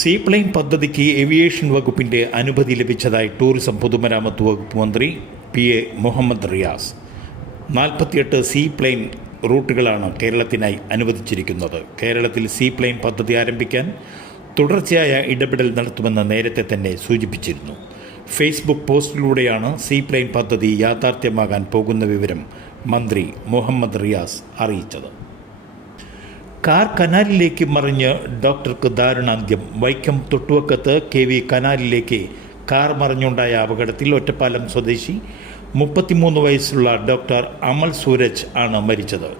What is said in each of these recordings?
Seaplane പദ്ധതിക്ക് aviation വകുപ്പിന്റെ അനുമതി ലഭിച്ചതായി ടൂറിസം പൊതുമരാമത്ത് വകുപ്പ് മന്ത്രി PA മുഹമ്മദ് റിയാസ്. 48 സീപ്ലെയിൻ റൂട്ടുകളാണ് കേരളത്തിനായി അനുവദിച്ചിരിക്കുന്നത്. കേരളത്തിൽ സീപ്ലെയിൻ പദ്ധതി ആരംഭിക്കാൻ തുടർച്ചയായ ഇടപെടൽ നടത്തുമെന്ന് നേരത്തെ തന്നെ സൂചിപ്പിച്ചിരുന്നു. ഫേസ്ബുക്ക് പോസ്റ്റിലൂടെയാണ് സീപ്ലെയിൻ പദ്ധതി യാഥാർത്ഥ്യമാകാൻ പോകുന്ന വിവരം മന്ത്രി മുഹമ്മദ് റിയാസ് അറിയിച്ചത്. കാർ കനാലിലേക്ക് മറിഞ്ഞ് ഡോക്ടർക്ക് ദാരുണാന്ത്യം. വൈക്കം തൊട്ടുവക്കത്ത് KV കനാലിലേക്ക് കാർ മറിഞ്ഞുണ്ടായ അപകടത്തിൽ ഒറ്റപ്പാലം സ്വദേശി 33 വയസ്സുള്ള ഡോക്ടർ അമൽ സൂരജ് ആണ് മരിച്ചത്.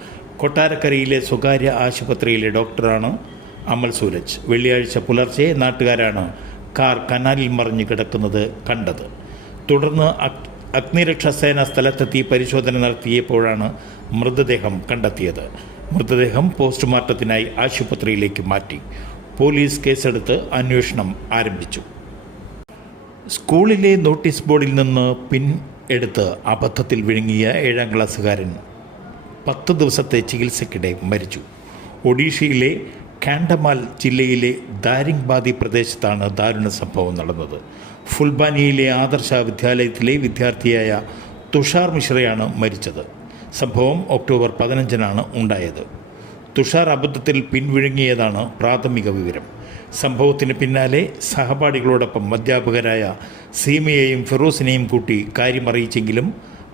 കൊട്ടാരക്കരയിലെ സ്വകാര്യ ആശുപത്രിയിലെ ഡോക്ടറാണ് അമൽ സൂരജ്. വെള്ളിയാഴ്ച പുലർച്ചെ നാട്ടുകാരാണ് കാർ കനാലിൽ മറിഞ്ഞ് കിടക്കുന്നത് കണ്ടത്. തുടർന്ന് അഗ്നിരക്ഷാസേന സ്ഥലത്തെത്തി പരിശോധന നടത്തിയപ്പോഴാണ് മൃതദേഹം കണ്ടെത്തിയത്. മൃതദേഹം പോസ്റ്റ്മോർട്ടത്തിനായി ആശുപത്രിയിലേക്ക് മാറ്റി. പോലീസ് കേസെടുത്ത് അന്വേഷണം ആരംഭിച്ചു. സ്കൂളിലെ നോട്ടീസ് ബോർഡിൽ നിന്ന് പിൻ എടുത്ത് അബദ്ധത്തിൽ വിഴുങ്ങിയ 7ാം ക്ലാസ്സുകാരൻ 10 ദിവസത്തെ ചികിത്സയ്ക്കിടെ മരിച്ചു. ഒഡീഷയിലെ കാണ്ടമാൽ ജില്ലയിലെ ദാരിംഗ്ബാദി പ്രദേശത്താണ് ദാരുണ സംഭവം നടന്നത്. ഫുൽബാനിയിലെ ആദർശ വിദ്യാലയത്തിലെ വിദ്യാർത്ഥിയായ തുഷാർ മിശ്രയാണ് മരിച്ചത്. സംഭവം ഒക്ടോബർ 15-നാണ് ഉണ്ടായത്. തുഷാർ അബദ്ധത്തിൽ പിൻവിഴുങ്ങിയതാണ് പ്രാഥമിക വിവരം. സംഭവത്തിന് പിന്നാലെ സഹപാഠികളോടൊപ്പം അധ്യാപകരായ സീമയെയും ഫിറോസിനെയും കൂട്ടി കാര്യമറിയിച്ചെങ്കിലും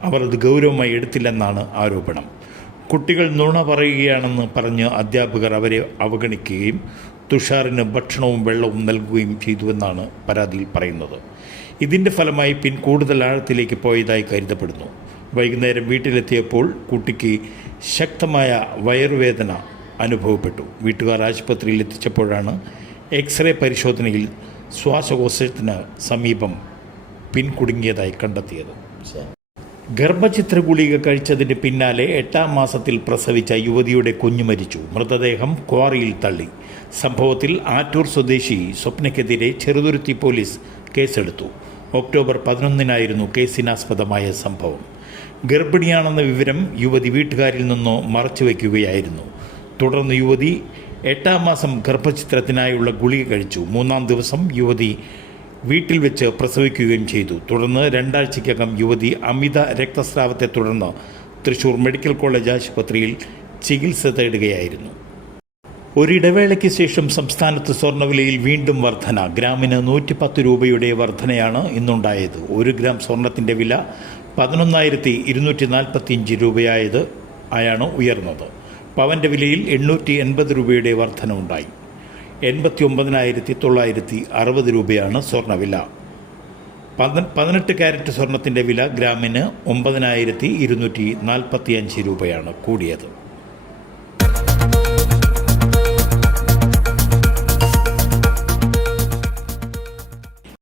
അവർ അത് ഗൗരവമായി എടുത്തില്ലെന്നാണ് ആരോപണം. കുട്ടികൾ നുണ പറയുകയാണെന്ന് പറഞ്ഞ് അധ്യാപകർ അവരെ അവഗണിക്കുകയും തുഷാറിന് ഭക്ഷണവും വെള്ളവും നൽകുകയും ചെയ്തുവെന്നാണ് പരാതിയിൽ പറയുന്നത്. ഇതിൻ്റെ ഫലമായി പിൻ കൂടുതൽ ആഴത്തിലേക്ക് പോയതായി കരുതപ്പെടുന്നു. വൈകുന്നേരം വീട്ടിലെത്തിയപ്പോൾ കുട്ടിക്ക് ശക്തമായ വയറുവേദന അനുഭവപ്പെട്ടു. വീട്ടുകാർ ആശുപത്രിയിൽ എത്തിച്ചപ്പോഴാണ് എക്സ്റേ പരിശോധനയിൽ ശ്വാസകോശത്തിന് സമീപം പിൻ കുടുങ്ങിയതായി കണ്ടെത്തിയത്. ഗർഭചിത്ര ഗുളിക കഴിച്ചതിന് പിന്നാലെ 8ാം മാസത്തിൽ പ്രസവിച്ച യുവതിയുടെ കുഞ്ഞു മരിച്ചു. മൃതദേഹം ക്വാറിയിൽ തള്ളി. സംഭവത്തിൽ ആറ്റൂർ സ്വദേശി സ്വപ്നയ്ക്കെതിരെ ചെറുതുരുത്തി പോലീസ് കേസെടുത്തു. ഒക്ടോബർ 11-നായിരുന്നു കേസിനാസ്പദമായ സംഭവം. ഗർഭിണിയാണെന്ന വിവരം യുവതി വീട്ടുകാരിൽ നിന്നോ മറച്ചുവെക്കുകയായിരുന്നു. തുടർന്ന് യുവതി 8ാം മാസം ഗർഭചിത്രത്തിനായുള്ള ഗുളിക കഴിച്ചു. 3-ാം ദിവസം യുവതി വീട്ടിൽ വെച്ച് പ്രസവിക്കുകയും ചെയ്തു. തുടർന്ന് 2 ആഴ്ചയ്ക്കകം യുവതി അമിത രക്തസ്രാവത്തെ തുടർന്ന് തൃശൂർ മെഡിക്കൽ കോളേജ് ആശുപത്രിയിൽ ചികിത്സ തേടുകയായിരുന്നു. ഒരിടവേളയ്ക്ക് ശേഷം സംസ്ഥാനത്ത് സ്വർണ്ണവിലയിൽ വീണ്ടും വർധന. ഗ്രാമിന് 110 രൂപയുടെ വർധനയാണ് ഇന്നുണ്ടായത്. 1 ഗ്രാം സ്വർണത്തിൻ്റെ വില 11,245 രൂപയാണ് ഉയർന്നത്. പവൻ്റെ വിലയിൽ 880 രൂപയുടെ വർധന ഉണ്ടായി. 89,960 രൂപയാണ് സ്വർണ്ണവില. 18 കാരറ്റ് സ്വർണത്തിൻ്റെ വില ഗ്രാമിന് 9,245 രൂപയാണ് കൂടിയത്.